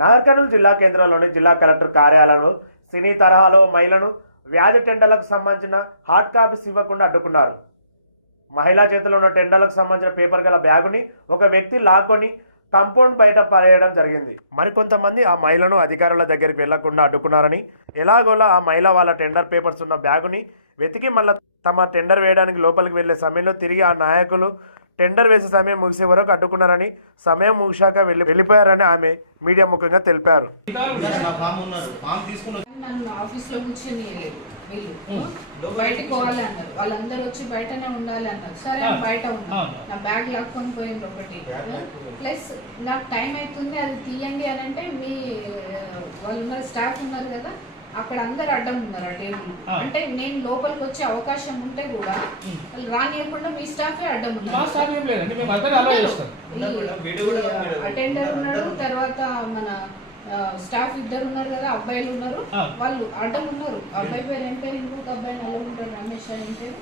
నాగర్కర్నూలు జిల్లా కేంద్రంలోని జిల్లా కలెక్టర్ కార్యాలయంలో సినీ తరహాలో మహిళను వ్యాధి టెండర్లకు సంబంధించిన హార్డ్ కాపీస్ ఇవ్వకుండా అడ్డుకున్నారు. మహిళా చేతిలో ఉన్న టెండర్లకు సంబంధించిన పేపర్ గల బ్యాగుని ఒక వ్యక్తి లాక్కొని కంపౌండ్ బయట పడేయడం జరిగింది. మరికొంతమంది ఆ మహిళను అధికారుల దగ్గరికి వెళ్ళకుండా అడ్డుకున్నారని ఎలాగోలా ఆ మహిళ వాళ్ళ టెండర్ పేపర్స్ ఉన్న బ్యాగుని వెతికి మళ్ళీ తమ టెండర్ వేయడానికి లోపలికి వెళ్ళే సమయంలో తిరిగి ఆ నాయకులు టెండర్ వేసే సమయం ముగిసే వరకు అడ్డుకున్నారని సమయం ముగిశాక వెళ్ళి వెళ్ళిపోయారని ఆమె మీడియా ముఖంగా తెలిపారు. నా ఫామ్ ఉన్నారు. ఫామ్ తీసుకుని వచ్చి- నన్ను ఆఫీస్లో కూర్చొని వీళ్ళు బయటకు పోవాలి అన్నారు. వాళ్ళందరూ వచ్చి బయటనే ఉండాలి అన్నారు. సరే బయట ఉన్నా. నా బ్యాగ్ లాక్కొని పోయింది ఒకటి. ప్లస్ నాకు టైం అవుతుంది అది తీయండి అని అంటే మీ వాళ్ళు ఉన్నారు స్టాఫ్ ఉన్నారు కదా. అక్కడ అందరు అడ్డం ఉన్నారు ఆ టేబుల్. అంటే నేను లోపలికి వచ్చే అవకాశం ఉంటే కూడా వాళ్ళు రానియకుండా మీ స్టాఫే అడ్డం ఉన్నారు. అటెండర్ ఉన్నాడు తర్వాత మన స్టాఫ్ ఇద్దరు ఉన్నారు కదా అబ్బాయిలు ఉన్నారు. వాళ్ళు అడ్డం ఉన్నారు. అబ్బాయి పేరు ఏం పేరు? ఇంకొక అబ్బాయి నల్ల ఉంటాడు రమేష్ అని పేరు.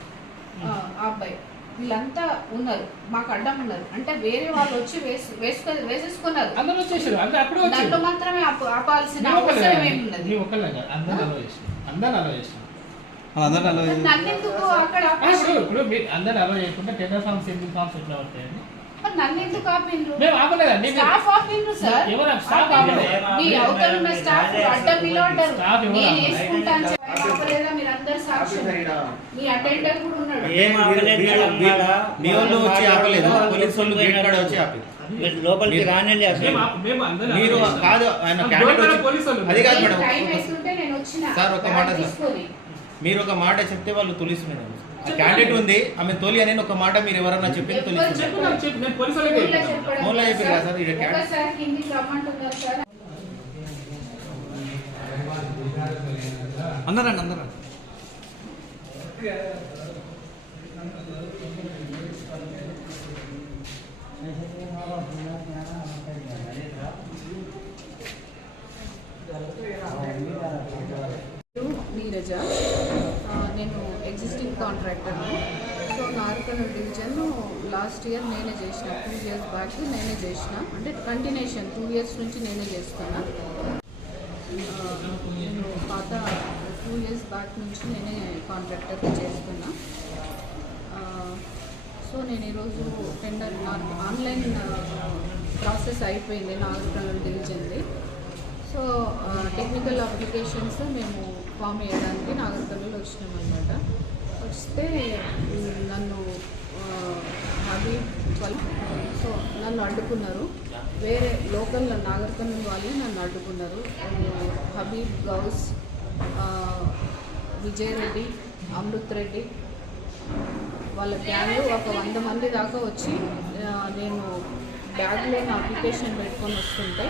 ఆ అబ్బాయి. వీళ్ళంతా ఉన్నారు మాకు అడ్డం ఉన్నారు. అంటే వేరే వాళ్ళు వచ్చి వేసు వేసుకో వేసేసుకున్నారు. అందరూ వచ్చేసారు. అందరూ అప్పుడే నన్ను మాత్రమే ఆపు- ఆపాల్సిన మేము అవసరం ఒక్కళ్ళే ఏమున్నది మేము ఒక్కళ్ళే కాదు. అందరూ అలో చేస్తాం అందరూ అలో చేస్తాం అందరిని అలా నన్నెందుకు అక్కడ ఆ, ఆపేసి ఇప్పుడు ఇప్పుడు మీరు అందరూ అలో చేయకుండా టెండర్ ఫార్మ్స్ ఎన్ని ఫార్మ్స్ ఎట్లా నన్నెందుకు ఆపిండ్రు మేము ఆపలేదండి. మేము- స్టాఫ్ ఆపిండ్రు సార్. ఎవరు స్టాఫ్ ఆపిండ్రు. ఆపలేదు. మీ అవతల ఉన్న స్టాఫ్ అడ్డం నిలబడ్డారు. స్టాఫ్ ఎవరు నేను ఆపలేదు. వచ్చి ఆపలేదు. పోలీసు వాళ్ళు గేట్ కాడ వచ్చి లోపలికి మీరు. కాదు ఆయన అది కాదు మేడం. సార్, ఒక మాట సార్. మీరు ఒక మాట చెప్తే వాళ్ళు తొలిసి ఆ క్యాండిడేట్ ఉంది ఆమె తోలి అని ఒక మాట మీరు ఎవరన్నా చెప్పింది తొలిసి చెప్పు చెప్పారు కదా సార్. సార్, ఇది ఒకసారి కిందికి రమ్మంటున్నారు సార్ అందరండి అందరం నీరజ నేను existing కాంట్రాక్టర్ను so Narkal division last year నేనే చేసిన. టూ ఇయర్స్ బ్యాక్ నేనే చేసిన. అంటే కంటిన్యూషన్ టూ ఇయర్స్ నుంచి నేనే చేస్తున్నా. నేను పాత టూ ఇయర్స్ బ్యాక్ నుంచి నేనే కాంట్రాక్టర్ చేస్తున్నా. సో నేను ఈరోజు టెండర్ నాకు ఆన్లైన్ ప్రాసెస్ అయిపోయింది నాగరికల్ తెలిచింది సో టెక్నికల్ అప్లికేషన్స్ మేము ఫామ్ వేయడానికి నాగరికల్లో వచ్చినాం అనమాట వస్తే నన్ను అది హబీబ్ సో నన్ను అడ్డుకున్నారు. వేరే లోకల్ నాగరికల్ వాళ్ళు నన్ను అడ్డుకున్నారు. హబీబ్ గౌస్ విజయ్ రెడ్డి అమృత్ రెడ్డి వాళ్ళ గ్యాంగ్ ఒక వంద మంది దాకా వచ్చి నేను బ్యాగ్లో నా అప్లికేషన్ పెట్టుకొని వస్తుంటే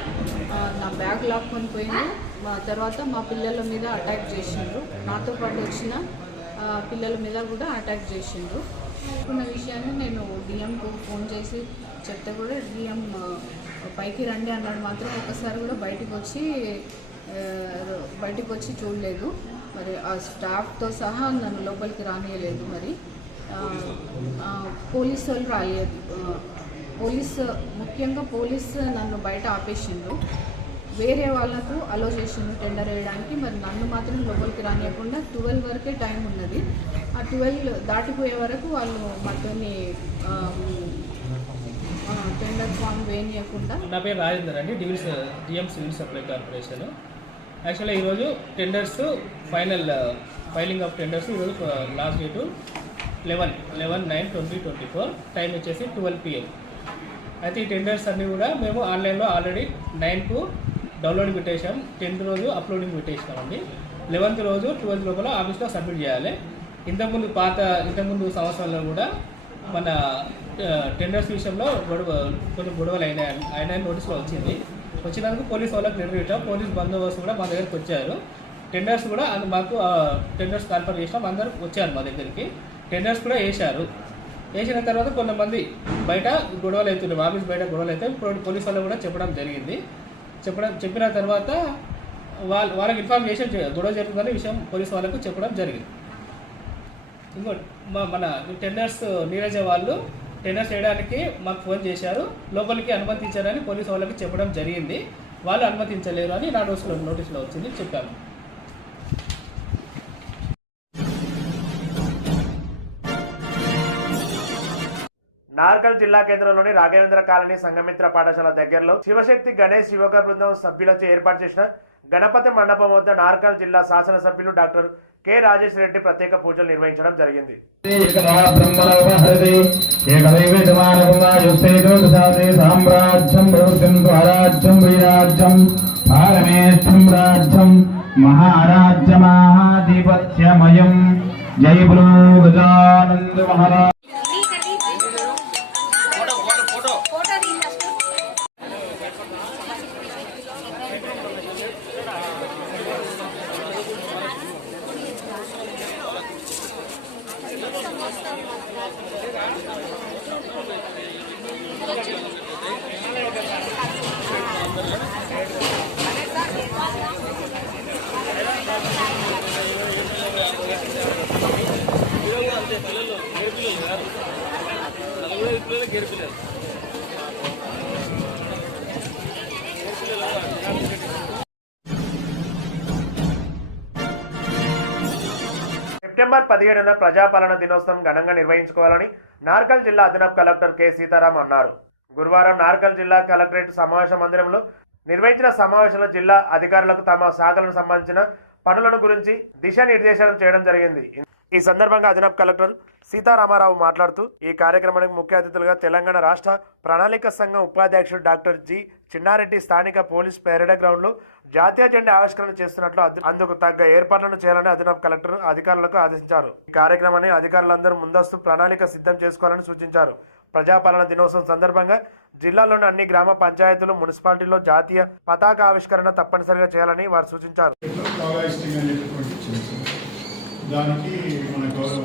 నా బ్యాగ్ లాక్కొని పోయింది మా తర్వాత మా పిల్లల మీద అటాక్ చేసిండ్రు. నాతో పాటు వచ్చిన పిల్లల మీద కూడా అటాక్ చేసిండ్రు. అనుకున్న విషయాన్ని నేను డిఎంకు ఫోన్ చేసి చెప్తే కూడా డిఎం పైకి రండి అన్నాడు. మాత్రం ఒకసారి కూడా బయటికి వచ్చి బయటికి వచ్చి చూడలేదు. మరి ఆ స్టాఫ్తో సహా నన్ను లోపలికి రానియలేదు మరి. పోలీసు వాళ్ళు రాలేదు. పోలీస్ ముఖ్యంగా పోలీస్ నన్ను బయట ఆపేసిండ్రు. వేరే వాళ్ళకు అలో చేసిండ్రు టెండర్ వేయడానికి. మరి నన్ను మాత్రం లోపలికి రానియకుండా ట్వెల్వ్ వరకే టైం ఉన్నది. ఆ ట్వెల్వ్ దాటిపోయే వరకు వాళ్ళు మాతోని టెండర్ ఫామ్ వేయనియకుండా నా పేరు రాజేందర్ అండి. Division DM civil supply corporation. యాక్చువల్గా ఈరోజు tenders final filing of tenders ఈరోజు last date eleven eleven nine twenty twenty four time వచ్చేసి ట్వెల్వ్ పిఎం అయితే ఈ టెండర్స్ అన్నీ కూడా మేము ఆన్లైన్లో ఆల్రెడీ నైన్కు డౌన్లోడింగ్ పెట్టేసాం టెన్త్ రోజు అప్లోడింగ్ పెట్టేసినామండి లెవెన్త్ రోజు ట్వెల్త్ లోపల ఆఫీస్లో సబ్మిట్ చేయాలి. ఇంతకుముందు పాత ఇంతకుముందు సంవత్సరాల్లో కూడా మన uh, టెండర్స్ విషయంలో గొడవ కొన్ని గొడవలు అయినాయి అయినా నోటీస్లో వచ్చింది. వచ్చినందుకు పోలీస్ వాళ్ళకి లెటర్ పోలీస్ బందోబస్తు కూడా మా దగ్గరికి వచ్చారు. టెండర్స్ కూడా అందు మాకు ఆ, టెండర్స్ కన్ఫర్మ్ చేసినాం. అందరూ వచ్చారు మా దగ్గరికి. టెండర్స్ కూడా వేశారు. వేసిన తర్వాత కొంతమంది బయట గొడవలు అవుతున్నాయి. ఆఫీస్ బయట గొడవలు అయితే ఇప్పుడు పోలీస్ వాళ్ళు కూడా చెప్పడం జరిగింది. చెప్పడం చెప్పిన తర్వాత వాళ్ళ వాళ్ళకి ఇన్ఫార్మ్ చేసి గొడవ జరుగుతుందనే విషయం పోలీస్ వాళ్ళకు చెప్పడం జరిగింది. ఇంకోటి మా మన టెండర్స్ నీరజ వాళ్ళు టెండర్స్ చేయడానికి మాకు ఫోన్ చేశారు. లోపలికి అనుమతించారని పోలీసు వాళ్ళకి చెప్పడం జరిగింది. వాళ్ళు అనుమతించలేరు అని నా డోసులో నోటీసులో వచ్చింది చెప్పాను. నార్కల్ జిల్లా కేంద్రంలోని రాఘవేంద్ర కాలనీ సంగమిత్ర పాఠశాల దగ్గరలో శివశక్తి గణేష్ యువక బృందం సభ్యులచే ఏర్పాటు చేసిన గణపతి మండపం వద్ద నార్కల్ జిల్లా శాసనసభ్యులు డాక్టర్ కె రాజేష్ రెడ్డి ప్రత్యేక పూజలు నిర్వహించడం జరిగింది. మహారాజ్యమాధిపత్యమయం జై బ్రో గజానంద మహారాజ్ సెప్టెంబర్ పదిహేడున ప్రజాపాలన దినోత్సవం ఘనంగా నిర్వహించుకోవాలని నార్కల్ జిల్లా అదనపు కలెక్టర్ కె సీతారాం అన్నారు. గురువారం నార్కల్ జిల్లా కలెక్టరేట్ సమావేశ మందిరంలో నిర్వహించిన సమావేశంలో జిల్లా అధికారులకు తమ శాఖలకు సంబంధించిన పనులను గురించి దిశానిర్దేశనం చేయడం జరిగింది. ఈ సందర్భంగా అదనపు కలెక్టర్ సీతారామారావు మాట్లాడుతూ ఈ కార్యక్రమానికి ముఖ్య అతిథులుగా తెలంగాణ రాష్ట్ర ప్రణాళిక సంఘం ఉపాధ్యక్షుడు డాక్టర్ జి చిన్నారెడ్డి స్థానిక పోలీస్ పెరేడ్ గ్రౌండ్లో జాతీయ జెండా ఆవిష్కరణ చేస్తున్నట్లు అందుకు తగ్గ ఏర్పాట్లను చేయాలని అదనపు కలెక్టర్ అధికారులకు ఆదేశించారు. ఈ కార్యక్రమాన్ని అధికారులందరూ ముందస్తు ప్రణాళిక సిద్ధం చేసుకోవాలని సూచించారు. ప్రజాపాలన దినోత్సవం సందర్భంగా జిల్లాలోని అన్ని గ్రామ పంచాయతీలు మున్సిపాలిటీలో జాతీయ పతాక ఆవిష్కరణ తప్పనిసరిగా చేయాలని వారు సూచించారు. దానికి మన గౌరవ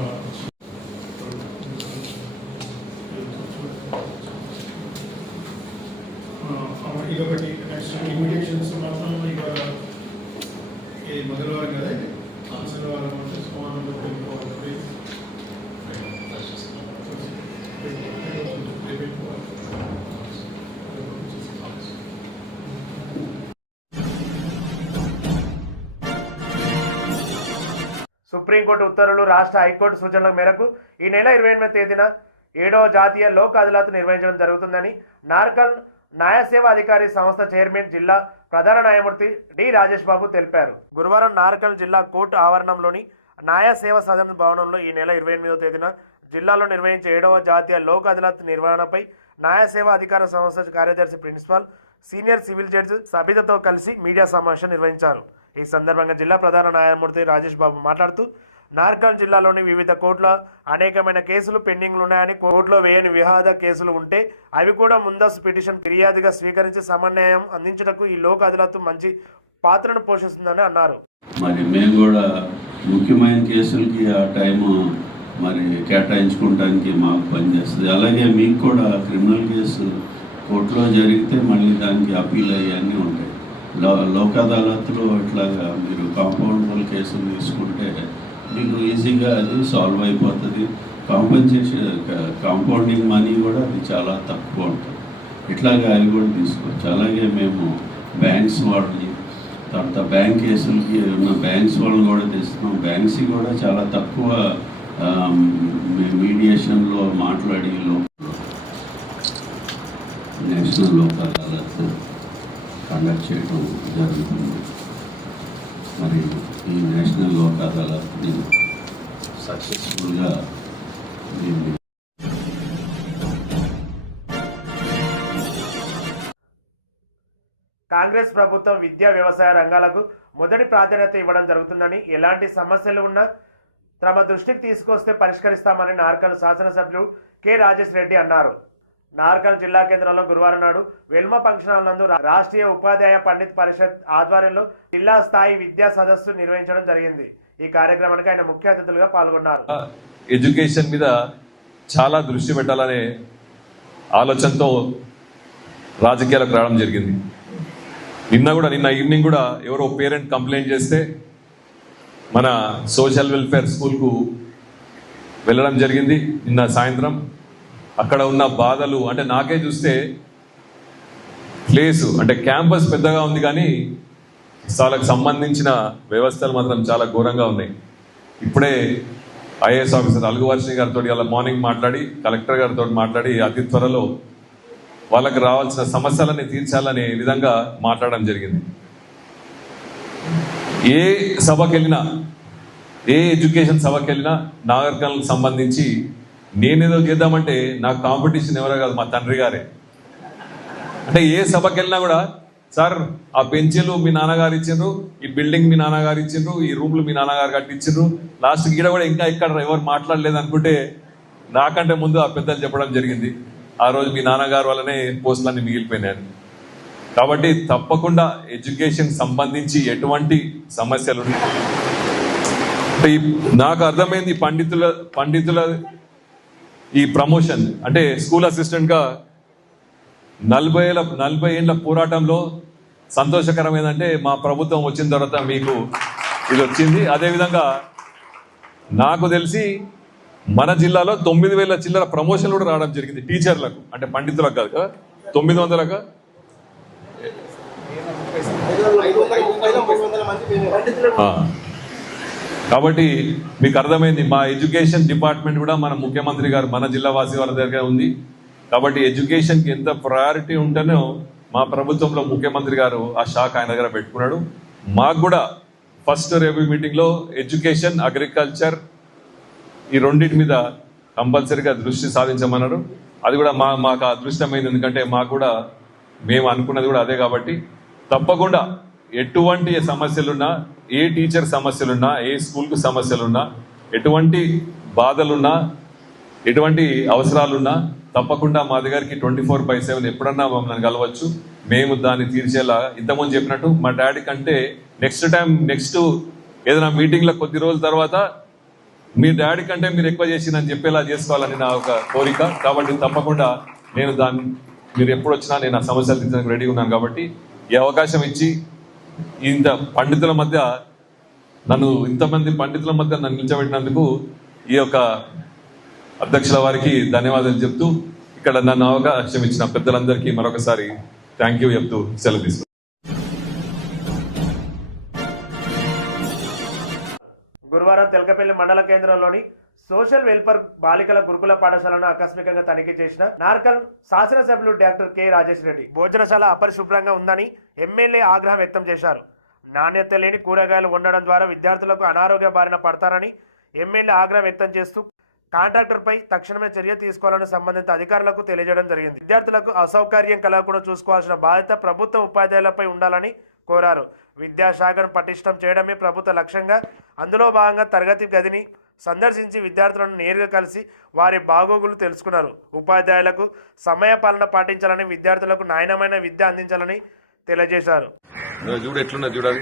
ఇదొకటి నెక్స్ట్ ఇన్విటేషన్స్ మాత్రం ఇక మొదలవారం కదా ఇది? అంటే సోమవారం సుప్రీంకోర్టు ఉత్తర్వులు రాష్ట్ర హైకోర్టు సూచనల మేరకు ఈ నెల ఇరవై ఎనిమిది తేదీన ఏడవ జాతీయ లోక్ అదాలత్ నిర్వహించడం జరుగుతుందని నార్కల్ న్యాయసేవ అధికారి సంస్థ చైర్మన్ జిల్లా ప్రధాన న్యాయమూర్తి డి రాజేష్ బాబు తెలిపారు. గురువారం నార్కల్ జిల్లా కోర్టు ఆవరణంలోని న్యాయ సేవ భవనంలో ఈ నెల ఇరవై ఎనిమిదవ తేదీన జిల్లాలో నిర్వహించే ఏడవ జాతీయ లోక్ అదాలత్ నిర్వహణపై న్యాయసేవ అధికార సంస్థ కార్యదర్శి ప్రిన్సిపాల్ సీనియర్ సివిల్ జడ్జి సబితతో కలిసి మీడియా సమావేశం నిర్వహించారు. ఈ సందర్భంగా జిల్లా ప్రధాన న్యాయమూర్తి రాజేష్ బాబు మాట్లాడుతూ నార్కల్ జిల్లాలోని వివిధ కోర్టుల అనేకమైన కేసులు పెండింగ్లు ఉన్నాయని కోర్టులో వేయని వివాద కేసులు ఉంటే అవి కూడా ముందస్తు పిటిషన్ ఫిర్యాదుగా స్వీకరించి సమన్వయం అందించడానికి ఈ లోక్ అదాలత్ మంచి పాత్రను పోషిస్తుందని అన్నారు. మరి మేము కూడా ముఖ్యమైన కేసులకి ఆ టైము మరి కేటాయించుకోవడానికి మాకు పనిచేస్తుంది. అలాగే మీకు కూడా క్రిమినల్ కేసు కోర్టులో జరిగితే మళ్ళీ దానికి అప్పీల్ అయ్యన్నీ ఉంటాయి. లో లోక్ అదాలత్లో ఇట్లాగా మీరు కాంపౌండబుల్ కేసులు తీసుకుంటే మీకు ఈజీగా అది సాల్వ్ అయిపోతుంది. కాంపెన్సేషన్ కాంపౌండింగ్ మనీ కూడా అది చాలా తక్కువ ఉంటుంది. ఇట్లాగా అవి కూడా తీసుకోవచ్చు. అలాగే మేము బ్యాంక్స్ వాళ్ళని తర్వాత బ్యాంక్ కేసులకి ఉన్న బ్యాంక్స్ వాళ్ళని కూడా తీసుకున్నాం బ్యాంక్స్కి కూడా చాలా తక్కువ Um, మీడియేషన్లో మాట్లాడి నేషనల్ లోకల్ అదాలత్ కండక్ట్ చేయడం జరుగుతుంది. మరి ఈ నేషనల్ లోక్ అదాలత్ని సక్సెస్ఫుల్గా దీన్ని కాంగ్రెస్ ప్రభుత్వం విద్యా వ్యవసాయ రంగాలకు మొదటి ప్రాధాన్యత ఇవ్వడం జరుగుతుందని ఎలాంటి సమస్యలు ఉన్నా తమ దృష్టికి తీసుకొస్తే పరిష్కరిస్తామని నార్కల్ శాసనసభ్యులు కె. రాజేష్ రెడ్డి అన్నారు. నార్కల్ జిల్లా కేంద్రంలో గురువారం నాడు వెల్మ ఫంక్షన్ హాల్ నందు రాష్ట్రీయ ఉపాధ్యాయ పండిత్ పరిషత్ ఆధ్వర్యంలో జిల్లా స్థాయి విద్యా సదస్సు నిర్వహించడం జరిగింది. ఈ కార్యక్రమానికి ఆయన ముఖ్య అతిథులుగా పాల్గొన్నారు. ఎడ్యుకేషన్ మీద చాలా దృష్టి పెట్టాలనే ఆలోచనతో రాజకీయాలకు రావడం జరిగింది. నిన్న కూడా నిన్న ఈవినింగ్ కూడా ఎవరో పేరెంట్ కంప్లైంట్ చేస్తే మన సోషల్ వెల్ఫేర్ స్కూల్కు వెళ్ళడం జరిగింది నిన్న సాయంత్రం. అక్కడ ఉన్న బాధలు అంటే నాకే చూస్తే ప్లేస్ అంటే క్యాంపస్ పెద్దగా ఉంది కానీ వాళ్ళకు సంబంధించిన వ్యవస్థలు మాత్రం చాలా ఘోరంగా ఉన్నాయి. ఇప్పుడే ఐఏఎస్ ఆఫీసర్ అలుగువర్షిని గారితో ఇలా మార్నింగ్ మాట్లాడి కలెక్టర్ గారితో మాట్లాడి అతి త్వరలో వాళ్ళకి రావాల్సిన సమస్యలని తీర్చాలనే విధంగా మాట్లాడడం జరిగింది. ఏ సభకి వెళ్ళినా ఏ ఎడ్యుకేషన్ సభకి వెళ్ళినా నాగరికాలకు సంబంధించి నేనేదో చేద్దామంటే నాకు కాంపిటీషన్ ఎవరో కాదు మా తండ్రి గారే. అంటే ఏ సభకి వెళ్ళినా కూడా సార్ ఆ బెంచీలు మీ నాన్నగారు ఇచ్చిండ్రు ఈ బిల్డింగ్ మీ నాన్నగారు ఇచ్చిండ్రు ఈ రూమ్లు మీ నాన్నగారు కట్టించిండ్రు లాస్ట్ గీడ కూడా ఇంకా ఇక్కడ ఎవరు మాట్లాడలేదు అనుకుంటే నాకంటే ముందు ఆ పెద్దలు చెప్పడం జరిగింది. ఆ రోజు మీ నాన్నగారు వల్లనే పోస్టులన్నీ మిగిలిపోయినాయని. కాబట్టి తప్పకుండా ఎడ్యుకేషన్ సంబంధించి ఎటువంటి సమస్యలు ఉన్నాయి అంటే నాకు అర్థమైంది పండితుల పండితుల ఈ ప్రమోషన్. అంటే స్కూల్ అసిస్టెంట్గా నలభై ఏళ్ళ నలభై ఏళ్ళ పోరాటంలో సంతోషకరమైందంటే మా ప్రభుత్వం వచ్చిన తర్వాత మీకు ఇది వచ్చింది. అదేవిధంగా నాకు తెలిసి మన జిల్లాలో తొమ్మిది వేల చిల్లర ప్రమోషన్లు కూడా రావడం జరిగింది టీచర్లకు అంటే పండితులకు కాదు కదా తొమ్మిది వందలకు కాబట్టి మీకు అర్థమైంది మా ఎడ్యుకేషన్ డిపార్ట్మెంట్ కూడా మన ముఖ్యమంత్రి గారు మన జిల్లా వాసి వారి దగ్గర ఉంది. కాబట్టి ఎడ్యుకేషన్కి ఎంత ప్రయారిటీ ఉంటేనో మా ప్రభుత్వంలో ముఖ్యమంత్రి గారు ఆ శాఖ ఆయన దగ్గర పెట్టుకున్నాడు. మాకు కూడా ఫస్ట్ రేపు మీటింగ్లో ఎడ్యుకేషన్ అగ్రికల్చర్ ఈ రెండింటి మీద కంపల్సరీగా దృష్టి సాధించమన్నారు. అది కూడా మా మాకు అదృష్టమైంది. ఎందుకంటే మాకు కూడా మేము అనుకున్నది కూడా అదే కాబట్టి తప్పకుండా ఎటువంటి సమస్యలున్నా ఏ టీచర్ సమస్యలున్నా ఏ స్కూల్కు సమస్యలున్నా ఎటువంటి బాధలున్నా ఎటువంటి అవసరాలున్నా తప్పకుండా మా దగ్గరికి ట్వంటీ ఫోర్ బై సెవెన్ ఎప్పుడన్నా మమ్మల్ని కలవచ్చు. మేము దాన్ని తీర్చేలా ఇంతకుముందు చెప్పినట్టు మా డాడీ కంటే నెక్స్ట్ టైం నెక్స్ట్ ఏదైనా మీటింగ్లో కొద్ది రోజుల తర్వాత మీ డాడీ కంటే మీరు ఎక్కువ చేసిందని చెప్పేలా చేసుకోవాలని నా ఒక కోరిక. కాబట్టి తప్పకుండా నేను దాన్ని మీరు ఎప్పుడు వచ్చినా నేను ఆ సమస్యలు తీర్చడానికి రెడీగా ఉన్నాను కాబట్టి ఈ అవకాశం ఇచ్చి ఇంత పండితుల మధ్య నన్ను ఇంతమంది పండితుల మధ్య నన్ను నిల్చోబెట్టినందుకు ఈ యొక్క అధ్యక్షుల వారికి ధన్యవాదాలు చెప్తూ ఇక్కడ నన్ను అవకాశం ఇచ్చిన పెద్దలందరికీ మరొకసారి థ్యాంక్ యూ చెప్తూ సెలవు తీసుకుంటాను గురువారం తెలకపల్లి మండల కేంద్రంలోని సోషల్ వెల్ఫేర్ బాలికల గురుకుల పాఠశాలను ఆకస్మికంగా తనిఖీ చేసిన నార్కల్ శాసనసభ్యులు డాక్టర్ కె రాజేష్ రెడ్డి. భోజనశాల అపరిశుభ్రంగా ఉందని ఎమ్మెల్యే ఆగ్రహం వ్యక్తం చేశారు. నాణ్యత లేని కూరగాయలు ఉండడం ద్వారా విద్యార్థులకు అనారోగ్య బారిన పడతారని ఎమ్మెల్యే ఆగ్రహం వ్యక్తం చేస్తూ కాంట్రాక్టర్పై తక్షణమే చర్య తీసుకోవాలని సంబంధిత అధికారులకు తెలియజేయడం జరిగింది. విద్యార్థులకు అసౌకర్యం కలగకుండా చూసుకోవాల్సిన బాధ్యత ప్రభుత్వ ఉపాధ్యాయులపై ఉండాలని కోరారు. విద్యాశాఖను పటిష్టం చేయడమే ప్రభుత్వ లక్ష్యంగా అందులో భాగంగా తరగతి గదిని సందర్శించి విద్యార్థులను నేరుగా కలిసి వారి బాగోగులు తెలుసుకున్నారు. ఉపాధ్యాయులకు సమయ పాలన పాటించాలని విద్యార్థులకు నాణ్యమైన విద్య అందించాలని తెలియజేశారు. చూడు ఎట్లున్నా చూడాలి.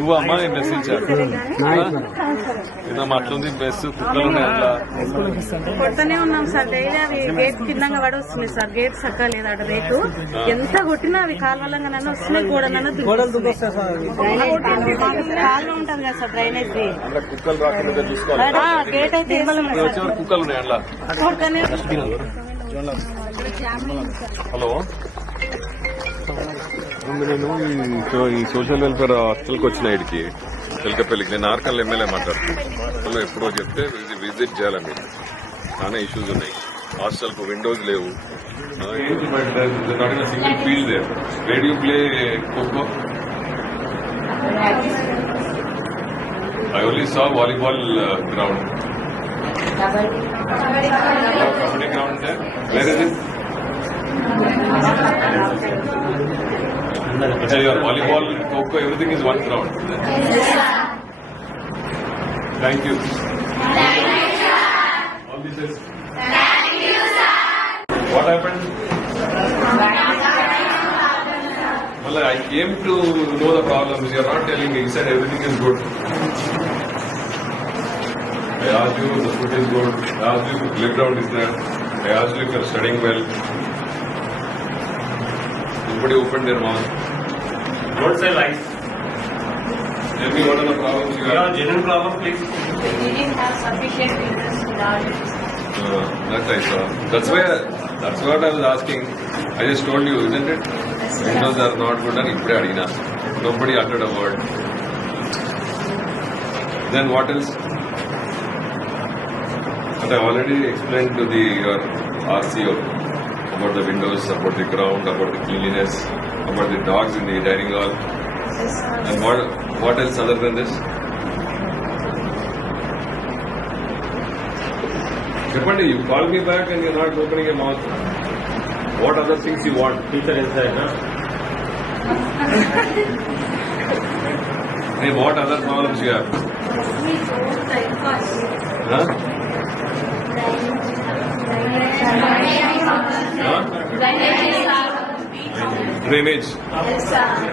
నువ్వు అమ్మా నేను మెసేజ్ ఏదో అట్లుంది బెస్ కుక్కలు ఉన్నాయి అట్లా. కొడుతూనే ఉన్నాం సార్. డైలీ అవి గేట్ కిందంగా పడి వస్తున్నాయి సార్. గేట్ చక్కగా లేదు అటు రేటు ఎంత కొట్టినా అవి కాలువలంగా నన్ను వస్తున్నాయి గోడనన్నా కాలువ ఉంటుంది కదా సార్ డ్రైనేజ్ ది. అట్లా కుక్కలు రాకుండా చూసుకోవాలి. ఆ, గేట్ అయితే వేస్తున్నాం సార్. వచ్చేవారు కుక్కలు ఉన్నాయి అట్లా. కొడుతూనే హలో. ముందు నేను ఈ సోషల్ వెల్ఫేర్ హాస్టల్కి వచ్చిన ఇడికి తెలకపల్లికి. నేను ఆర్కల్ ఎమ్మెల్యే మాట్లాడుతున్నాను ఎప్పుడో చెప్తే విజిట్ చేయాలి మీరు చాలా ఇష్యూస్ ఉన్నాయి. హాస్టల్కు విండోస్ లేవు. Single field where you play kho kho? I only saw volleyball ground kabaddi ground వేరే Sir, your volleyball, coco, everything is one crowd. Thank you. Thank you, sir. All this is. Thank you, sir. What happened? Well, I came to know the problems. You are not telling me. You said everything is good. I asked you if the food is good. I asked you if the playground is there. I asked you if you are studying well. Nobody opened their mouth. Don't say lies. Tell me what are the problems you have. Yeah, general problem, please. We didn't have sufficient reasons to uh, That's right, sir. That's why, That's what I was asking. I just told you, isn't it? Windows are not good and Ipre Arena. Nobody uttered a word. Then what else? But I already explained to the uh, your RCO about the windows, about the ground, about the cleanliness about the dogs in the dining hall. And what, what else other than this? Chapandi, you call me back and you're not opening your mouth. What other things you want? Teacher inside, no? hey, what other problems you have? Huh? Huh? Drainage.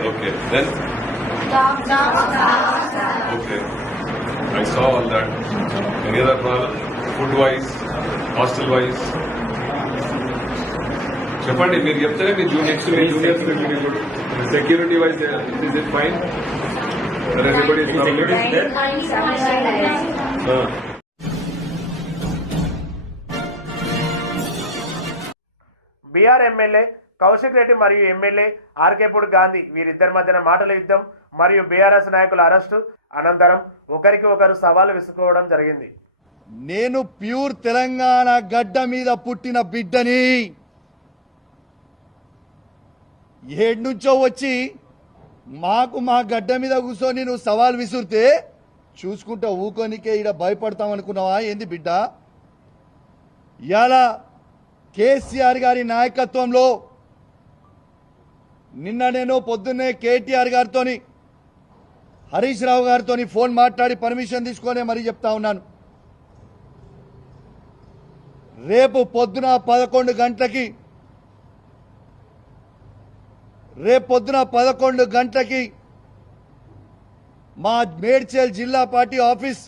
Okay. Then? Okay. I saw all that. Any other problem? Food wise, hostel wise? చెప్పండి మీరు చెప్తేనే మీ junior next మీ juniors ఇప్పుడు security wise is it fine everybody BR MLA Kaushik Reddy మరియు MLA Arekapudi Gandhi వీరిద్దరి మధ్యన మాటల యుద్ధం మరియు బీఆర్ఎస్ నాయకుల అరెస్టు అనంతరం ఒకరికి ఒకరు సవాలు విసుకోవడం జరిగింది. నేను ప్యూర్ తెలంగాణ గడ్డ మీద పుట్టిన బిడ్డని ఏడు నుంచో వచ్చి మాకు మా గడ్డ మీద కూర్చొని నువ్వు సవాల్ విసురితే చూసుకుంటా ఊకోనికే ఈడ భయపడతాం అనుకున్నావా? ఏంది బిడ్డ? ఇలా కేసీఆర్ గారి నాయకత్వంలో నిన్న నేను పొద్దున్నే కేటీఆర్ గారితోని హరీష్ రావు గారితో ఫోన్ మాట్లాడి పర్మిషన్ తీసుకొని మరీ చెప్తా ఉన్నాను. రేపు పొద్దున పదకొండు గంటలకి రేపు పొద్దున పదకొండు గంటలకి మా మేడ్చేల్ జిల్లా పార్టీ ఆఫీస్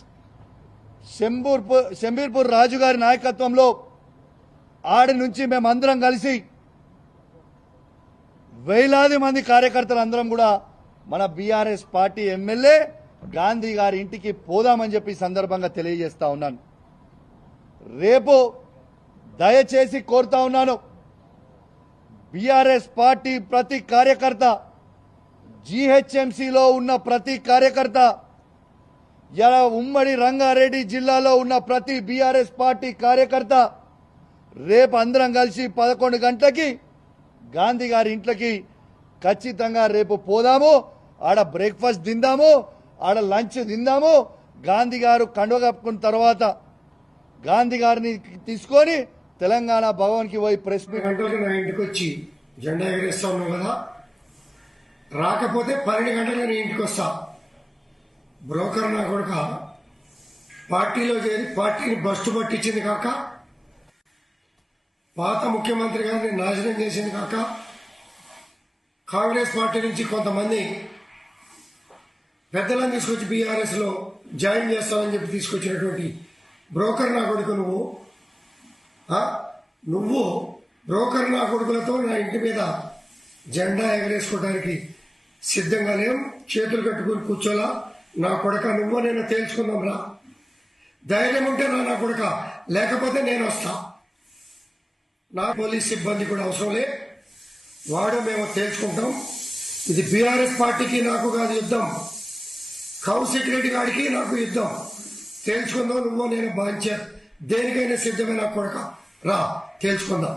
శంబూర్పూర్ శంబీర్పూర్ రాజు గారి నాయకత్వంలో ఆడి నుంచి మేమందరం కలిసి వేలాది మంది కార్యకర్తలు అందరం కూడా మన బీఆర్ఎస్ పార్టీ ఎమ్మెల్యే గాంధీ గారి ఇంటికి పోదామని చెప్పి సందర్భంగా తెలియజేస్తా ఉన్నాను. రేపు దయచేసి కోరుతా ఉన్నాను బీఆర్ఎస్ పార్టీ ప్రతి కార్యకర్త జీహెచ్ఎంసీలో ఉన్న ప్రతి కార్యకర్త ఇలా ఉమ్మడి రంగారెడ్డి జిల్లాలో ఉన్న ప్రతి బీఆర్ఎస్ పార్టీ కార్యకర్త రేపు అందరం కలిసి పదకొండు గంటలకి గాంధీ గారి ఇంట్లోకి ఖచ్చితంగా రేపు పోదాము ఆడ బ్రేక్ఫాస్ట్ తిందాము ఆడ లంచ్ తిందాము. గాంధీ గారు కండువ కప్పుకున్న తర్వాత గాంధీ గారిని తీసుకొని తెలంగాణ భవన్కి పోయి ప్రెస్ మీట్ నా ఇంటికి వచ్చి జెండా ఎగరేస్తా ఉన్నావు కదా? రాకపోతే పన్నెండు గంటలకు నేను ఇంటికి వస్తా. బ్రోకర్ నా కొడుక పార్టీలో చేరి పార్టీని బస్టు పట్టించింది కాక పాత ముఖ్యమంత్రి గారిని నాశనం చేసింది కాక కాంగ్రెస్ పార్టీ నుంచి కొంతమంది పెద్దలను తీసుకొచ్చి బీఆర్ఎస్లో జాయిన్ చేస్తామని చెప్పి తీసుకొచ్చినటువంటి బ్రోకర్ నా కొడుకు నువ్వు. నువ్వు బ్రోకర్ నా కొడుకులతో నా ఇంటి మీద జెండా ఎగరేసుకోవడానికి సిద్ధంగా లేం చేతులు కట్టుకుని కూర్చోలా. నా కొడక నువ్వు నేను తేల్చుకుందాం రా. ధైర్యం ఉంటే నా నా కొడక. లేకపోతే నేను వస్తా. నా పోలీస్ సిబ్బంది కూడా అవసరం లే వాడు మేము తేల్చుకుంటాం. ఇది బీఆర్ఎస్ పార్టీకి నాకు కాదు యుద్ధం. కౌన్ రెడ్డి గారికి నాకు యుద్ధం. తేల్చుకుందాం నువ్వు నేను బాంచ. దేనికైనా సిద్ధమే నా కొడక. రా తేల్చుకుందాం.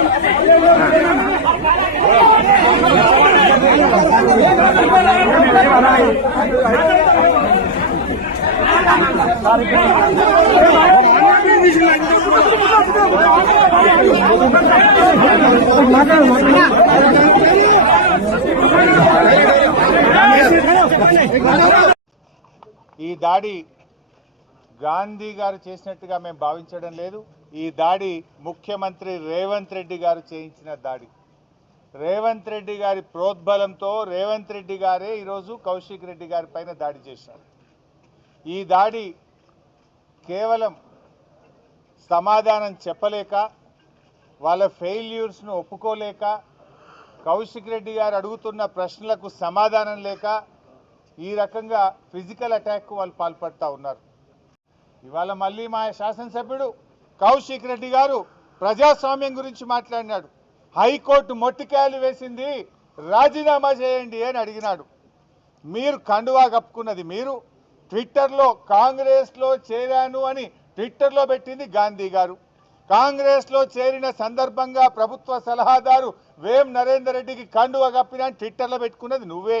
ఈ దాడి గాంధీ గారు చేసినట్టుగా మేము భావించడం లేదు. ఈ దాడి ముఖ్యమంత్రి రేవంత్ రెడ్డి గారు చేయించిన దాడి. రేవంత్ రెడ్డి గారి ప్రోద్బలంతో రేవంత్ రెడ్డి గారే ఈరోజు కౌశిక్ రెడ్డి గారి పైన దాడి చేశారు. ఈ దాడి కేవలం సమాధానం చెప్పలేక వాళ్ళ ఫెయిల్యూర్స్ను ఒప్పుకోలేక కౌశిక్ రెడ్డి గారు అడుగుతున్న ప్రశ్నలకు సమాధానం లేక ఈ రకంగా ఫిజికల్ అటాక్ వాళ్ళు పాల్పడతా ఉన్నారు. ఇవాళ మళ్ళీ మా శాసనసభ్యుడు కౌశిక్ రెడ్డి గారు ప్రజాస్వామ్యం గురించి మాట్లాడినాడు. హైకోర్టు మొట్టికాయలు వేసింది రాజీనామా చేయండి అని అడిగినాడు. మీరు కండువా కప్పుకున్నది మీరు. ట్విట్టర్లో కాంగ్రెస్లో చేరాను అని ట్విట్టర్లో పెట్టింది గాంధీ గారు. కాంగ్రెస్లో చేరిన సందర్భంగా ప్రభుత్వ సలహాదారు వేం నరేందర్ రెడ్డికి కండువా కప్పిన అని ట్విట్టర్లో పెట్టుకున్నది నువ్వే.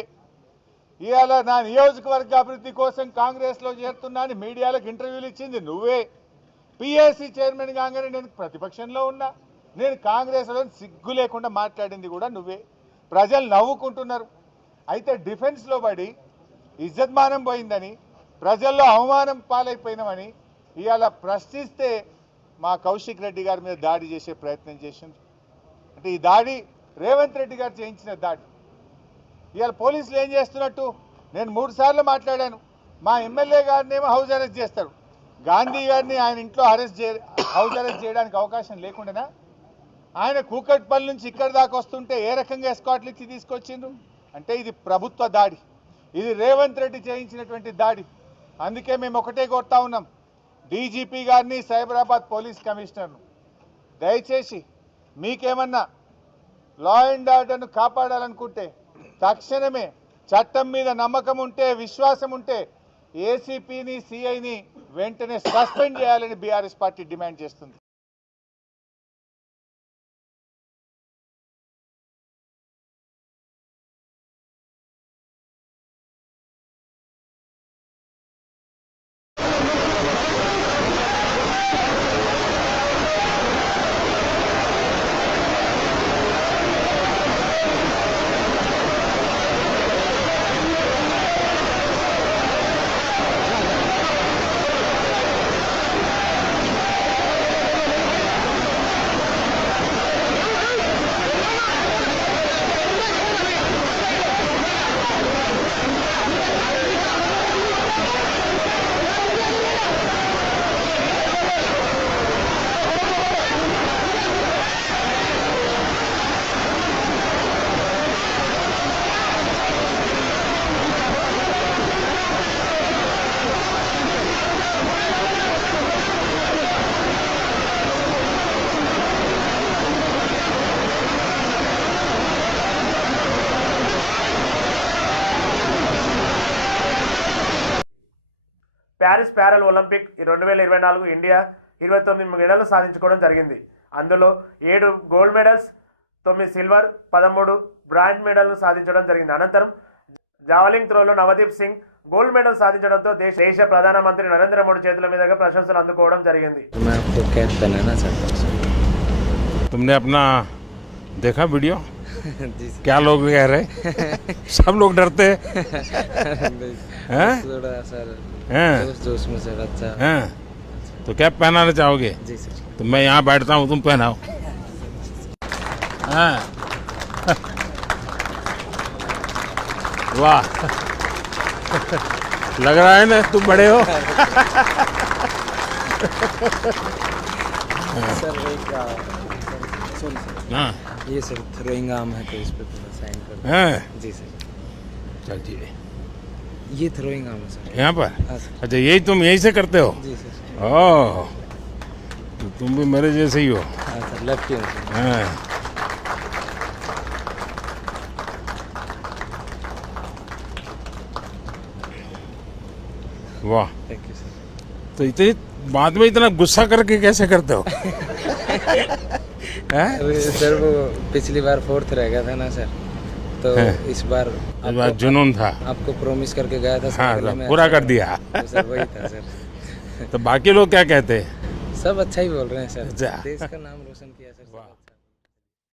ఇవాళ నా నియోజకవర్గ అభివృద్ధి కోసం కాంగ్రెస్లో చేరుతున్నా అని మీడియాలకు ఇంటర్వ్యూలు ఇచ్చింది నువ్వే. పిఎస్సి చైర్మన్ కాగానే నేను ప్రతిపక్షంలో ఉన్నా. నేను కాంగ్రెస్లో సిగ్గు లేకుండా మాట్లాడింది కూడా నువ్వే. ప్రజలు నవ్వుకుంటున్నారు. అయితే డిఫెన్స్లో పడి ఇజ్జత్మానం పోయిందని ప్రజల్లో అవమానం పాలైపోయినామని ఇవాళ ప్రశ్నిస్తే మా కౌశిక్ రెడ్డి గారి మీద దాడి చేసే ప్రయత్నం చేసింది అంటే ఈ దాడి రేవంత్ రెడ్డి గారు చేయించిన దాడి. ఇవాళ పోలీసులు ఏం చేస్తున్నట్టు? నేను మూడు సార్లు మాట్లాడాను. మా ఎమ్మెల్యే గారినేమో హౌస్ అరెస్ట్ చేస్తారు. గాంధీ గారిని ఆయన ఇంట్లో అరెస్ట్ చే హౌస్ అరెస్ట్ చేయడానికి అవకాశం లేకుండానా? ఆయన కూకట్పల్లి నుంచి ఇక్కడి దాకా వస్తుంటే ఏ రకంగా ఎస్కాట్లు ఇచ్చి తీసుకొచ్చిండ్రు? అంటే ఇది ప్రభుత్వ దాడి. ఇది రేవంత్ రెడ్డి చేయించినటువంటి దాడి. అందుకే మేము ఒకటే కోరుతా ఉన్నాం. డీజీపీ గారిని సైబరాబాద్ పోలీస్ కమిషనర్ను. దయచేసి మీకేమన్నా లా అండ్ ఆర్డర్ను కాపాడాలనుకుంటే తక్షణమే చట్టం మీద నమ్మకం ఉంటే విశ్వాసం ఉంటే ఏసీపీని సిఐని వెంటనే సస్పెండ్ చేయాలని బీఆర్ఎస్ పార్టీ డిమాండ్ చేస్తుంది. ప్యారిస్ ప్యారల్ ఒలింపిక్ రెండు వేల ఇరవై నాలుగు ఇండియా ఇరవై తొమ్మిది మెడలు సాధించుకోవడం జరిగింది అందులో ఏడు గోల్డ్ మెడల్స్ తొమ్మిది సిల్వర్ పదమూడు బ్రాంజ్ మెడల్ను సాధించడం జరిగింది అనంతరం జావలింగ్ త్రోలో నవదీప్ సింగ్ గోల్డ్ మెడల్ సాధించడంతో దేశ దేశ ప్రధానమంత్రి నరేంద్ర మోడీ చేతుల మీదుగా ప్రశంసలు అందుకోవడం జరిగింది मैं आपको कैद बनाना चाहता हूँ तुमने अपना देखा वीडियो जी क्या लोग कह रहे सब लोग डरते हैं थोड़ा सर हैं। जोश जोश में सर अच्छा हैं। तो क्या पहनाना चाहोगे? जी सर। तो मैं यहाँ बैठता हूँ तुम पहनाओ। हाँ। वाह। लग रहा है ना तुम बड़े हो। सर हाँ। ये सर थ्रोइंग आर्म है तो इस पर थोड़ा साइन कर जी सर। चलिए ये थ्रोइंग आर्म है सर यहाँ पर? हाँ अच्छा यही तुम यहीं से करते हो? जी सर ओह तो तुम भी मेरे जैसे ही हो। हाँ सर लेफ़्ट हाँ वाह। थैंक यू सर तो इतने बाद में इतना गुस्सा करके कैसे करते हो? सर वो पिछली बार फोर्थ रह गया था ना सर तो हाँ। इस बार इस बार जुनून था। आपको प्रॉमिस करके गया था हाँ पूरा अच्छा कर दिया। तो सर वही था सर। तो बाकी लोग क्या कहते हैं? सब अच्छा ही बोल रहे हैं सर। देश का नाम रोशन किया सर